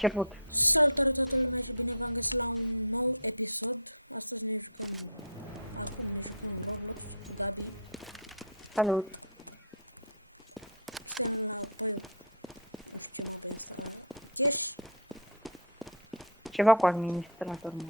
Început. Salut. Ceva cu administrator, mă.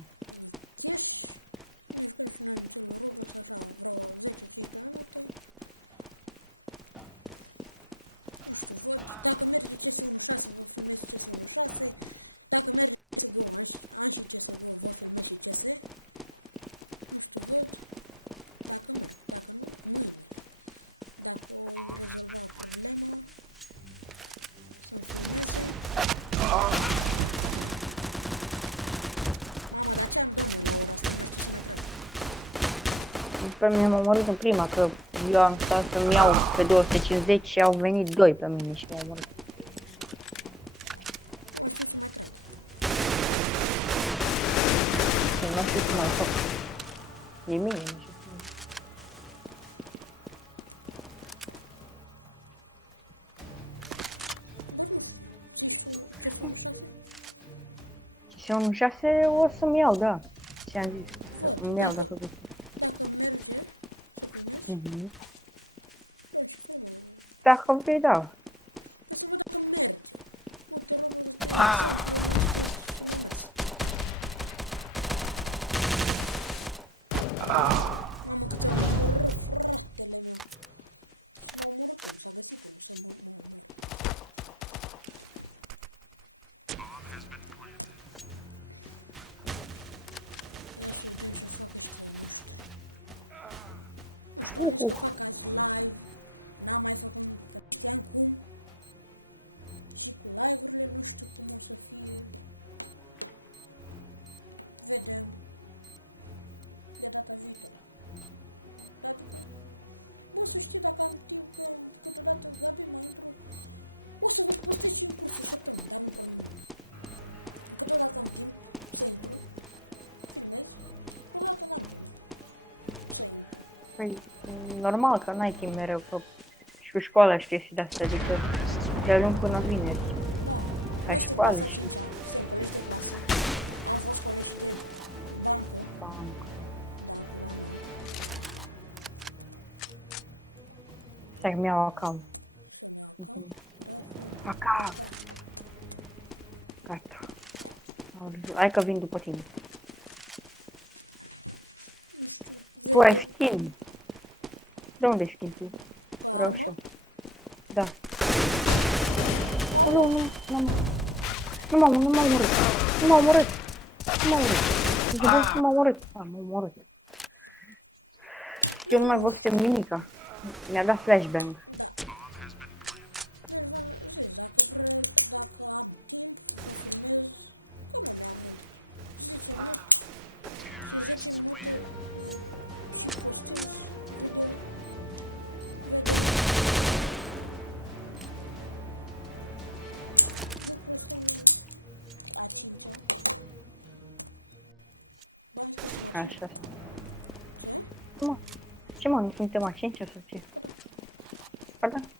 Pe mine m-au omorât în prima, că eu am stat să-mi iau pe 250 și au venit doi pe mine și m-au omorât. Nu știu cum mai fac. E mine, nu știu cum. Și un 6 o să-mi iau, da. Ce am zis, să-mi iau dacă vreau. Dacă vrei, da. Păi, normal că n-ai timp mereu, că și cu școala și chestii de-astea, adică de luni până vineri. Ai școală și... Banc. Stai că mi-au account. Account! Gata. Hai că vin după tine. Tu ai skin. De unde ai skin tu? Vreau și eu. Da. Nu m-a omorât. Nu m-a omorât. Nu m-a omorât. M-a omorât. Eu nu mai văzusem nimica. Mi-a dat flashbang. Așa. Mă, ce mă, nu suntem a 5 sau ce? Pardon?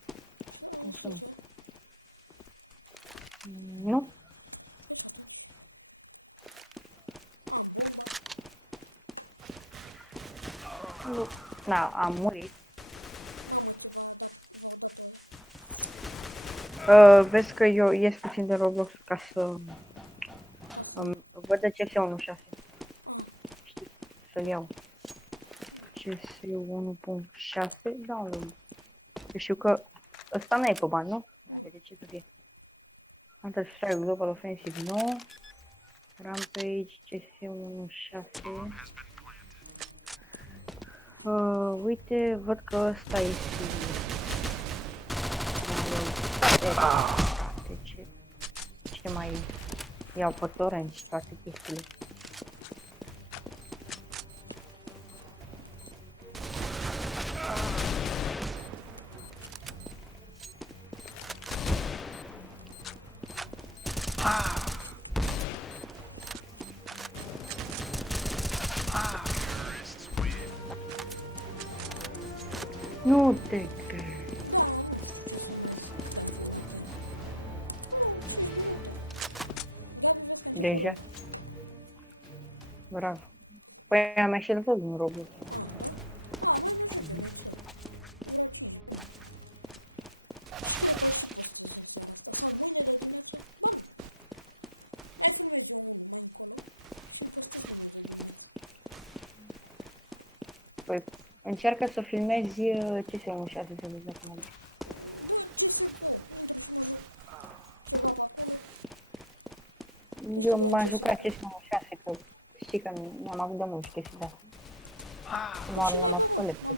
Cum să nu? Nu? Nu. Da, am murit. Vezi că eu ies puțin de Roblox ca să văd de ce se 1.6. Să-l iau. CS1.6 download. Știu că ăsta nu e pe bani, nu? N-are de ce să fie. Counter Strike Global Offensive 9. Rampage CS1.6. Uite, văd că ăsta este. Deci, ce mai iau pe torrent și toate chestiile. Nu te cred. Deja. Bravo. Păi am mai și el fost un Roblox. Păi încearcă să filmezi CS16 să vezi dacă merge. Eu m-am jucat CS16, că știi că nu am avut de mult chestii de asta. Nu am avut pe lepte.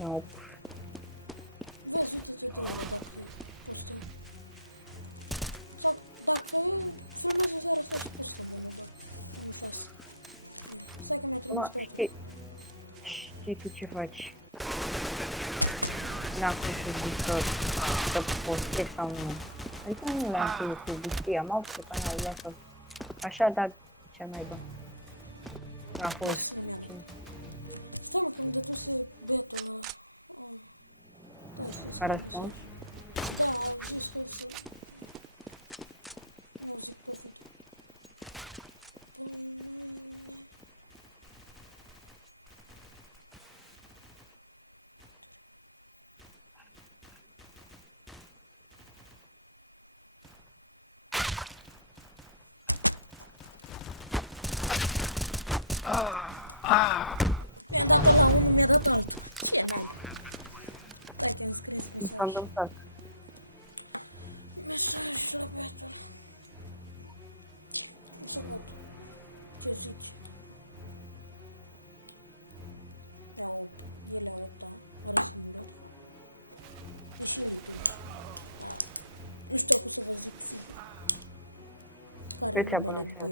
Nope. Mă, știi tu ce faci? N-am cum să zic să postez sau nu. Adică nu le-am pe YouTube, știi, am avut pe canalul ăsta. Așa, dar ce mai bun. A fost. A răspuns. Mi s-a întâmplat. Pe cea bună seara.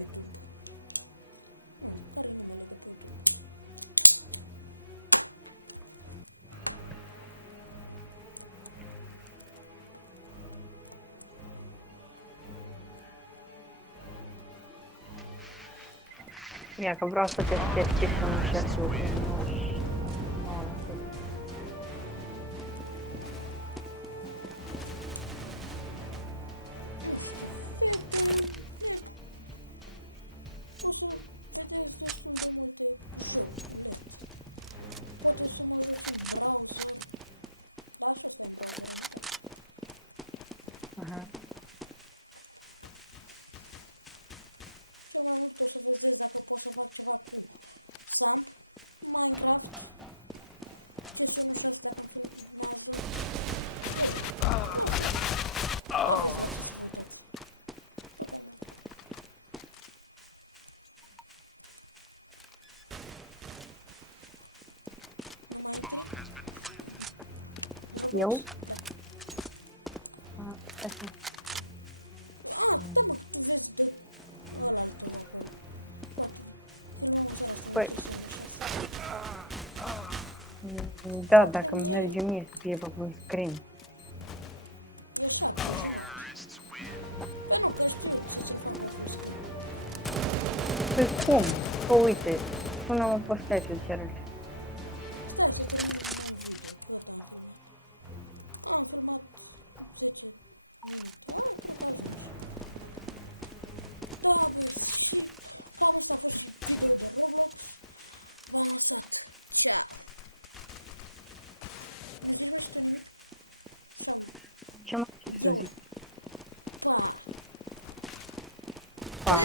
Ia că vreau să testez ce să nu știu. Aha. Eu? Așa. Păi... Da, dacă merge mie să fie pe un screen. Păi cum? Că uite, sună-mă pe Skype-ul celălalt. Ce mai ce să zic? Pa.